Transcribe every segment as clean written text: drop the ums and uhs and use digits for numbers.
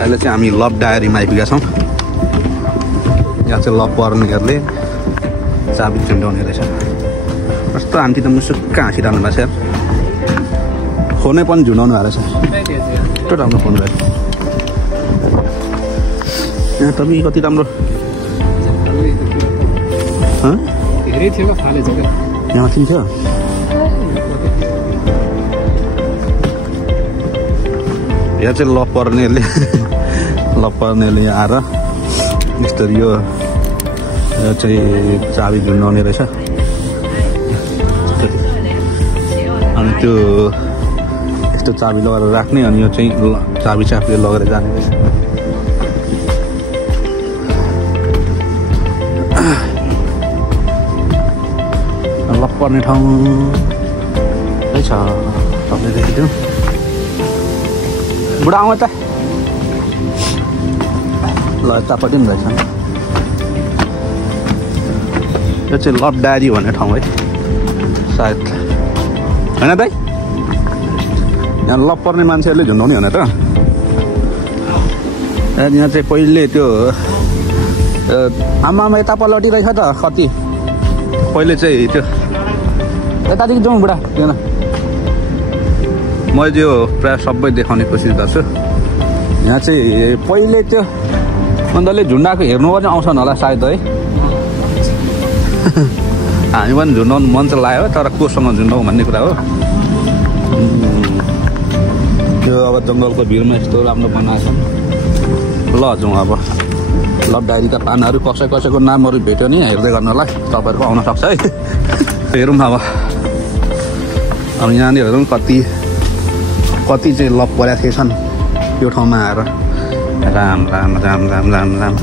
अहिले चाहिँ हामी लभ डायरीमा आइपुगेका छौँ। यहाँ चाहिँ लभ पर्नेहरूले चाबी झुन्डाउने रहेछ। कस्तो आन्टी त मुसुक्क हाँसिरहनु भएको छ यार। फोनै पनि झुन्डाउनु भएको रहेछ। कस्तो राम्रो फोन भयो यहाँ। तपाईँ कति राम्रो यहाँ माथि थियो। यहाँ चाहिँ लभ पर्नेहरूले यहाँ आएर यस्तो यो चाहिँ चाबी झुन्डाउने रहेछ। अनि त्यो यस्तो चाबी लगाएर राख्ने, अनि यो चाहिँ चाबी चाहिँ आफूले लगेर जाने रहेछ। लभ पर्ने ठाउँ रहेछ। तपाईँले देखिदिनु। बुढा आउँ त ल, यतापट्टि पनि रहेछ। यो चाहिँ लभ डायरी भन्ने ठाउँ है सायद, होइन दाइ? यहाँ लभ पर्ने मान्छेहरूले झुन्डाउने हो त। यहाँ चाहिँ पहिले त्यो आमामा यता पल्टि रहेछ त कति। पहिले चाहिँ त्यो यतादेखि जाउँ बुढा। किन मैले त्यो प्रायः सबै देखाउने कोसिस गर्छु। यहाँ चाहिँ पहिले त्यो मन्दले झुन्डाएको हेर्नु पनि आउँछन् होला सायद है। हामी पनि झुन्डाउनु मन चाहिँ लाग्यो, तर कोसँग झुन्डाउँ भन्ने कुरा हो। त्यो अब जङ्गलको भिरमा यस्तो राम्रो बनाएको छन्। ल जाउँ अब। लभ डायरीका पानाहरू कसैको नामहरू भेट्यो नि हेर्दै गर्नु होला, तपाईँहरूको आउन सक्छ है। हेरौँ अब यहाँनिर हेरौँ कति चाहिँ लभ परेका थिएछन् यो ठाउँमा आएर। राम राम राम राम राम राम।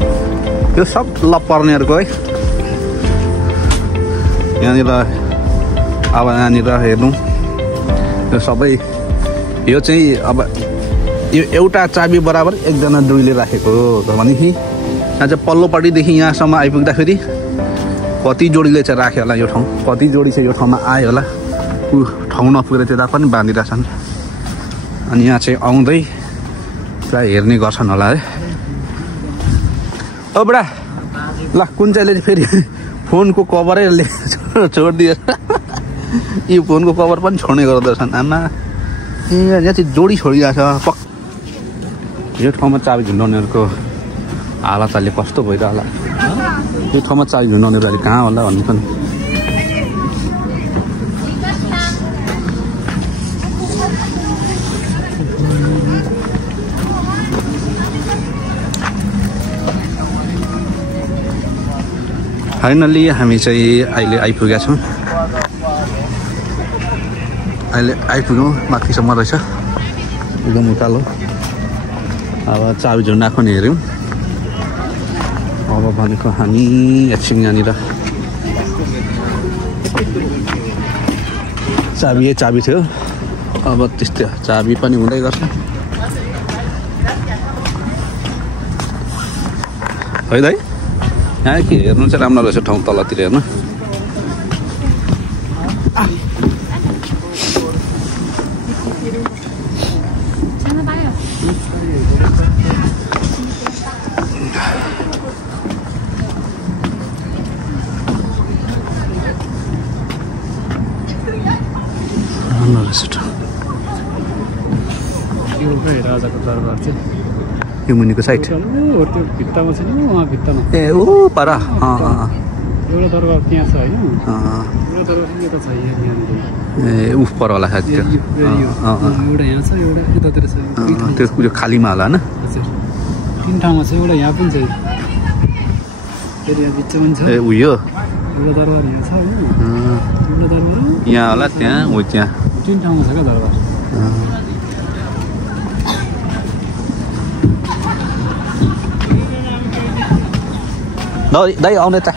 यो सब लभ पर्नेहरूको है। यहाँनिर अब यहाँनिर हेर्नु यो सबै। यो चाहिँ अब यो एउटा चाबी बराबर एकजना जोडीले राखेको हो भनेदेखि यहाँ चाहिँ पल्लोपट्टिदेखि यहाँसम्म आइपुग्दाखेरि कति जोडीले चाहिँ राख्यो होला यो ठाउँ। कति जोडी चाहिँ यो ठाउँमा आयो होला। ठाउँ नपुगेर त्यता पनि बाँधिरहेछन्। अनि यहाँ चाहिँ आउँदै प्राय हेर्ने गर्छन् होला है। ओ बुढा ल, कुन चाहिँले फेरि फोनको कभरै छोडिदिएछ। यो फोनको कभर पनि छोड्ने गर्दछन् आमा। ए यहाँ चाहिँ जोडी छोडिरहेछ पक्क। यो ठाउँमा चाबी झुन्डाउनेहरूको हालत अहिले कस्तो भइरह होला। यो ठाउँमा चाबी झुन्डाउनेहरू अहिले कहाँ होला भन्ने पनि। फाइनल्ली हामी चाहिँ अहिले आइपुगेका छौँ। अहिले आइपुग्यौँ। माथिसम्म रहेछ एकदम उकालो। अब चाबी झुन्डाएको नि हेऱ्यौँ। अब भनेको हामी एकछिन यहाँनिर चाबी थियो। अब त्यस्तै चाबी पनि हुँदै गर्छ है दाइ। यहाँ के हेर्नु चाहिँ राम्रो रहेछ ठाउँ तलतिर हेर्नु। राम्रो रहेछ ठाउँ। राजाको दरबार चाहिँ यो मुनिको साइड। त्यो भित्तामा छ नि वहाँ भित्तामा। ए ओ पर एउटा दरबार त्यहाँ छ हैन। एउटा दरबार यता छ यहाँ। ए उफ पर होला सायद त्यो। एउटा यहाँ छ एउटा यतातिर छ। त्यो खालीमा होला हैन। हजुर तीन ठाउँमा छ। एउटा यहाँ पनि छ। फेरि यहाँ बिचमा पनि छ। ए उयो एउटा दरबार यहाँ छ हैन। एउटा दरबार यहाँ होला त्यहाँ उ त्यहाँ तीन ठाउँमा छ का दरबार। दाइ आउने त।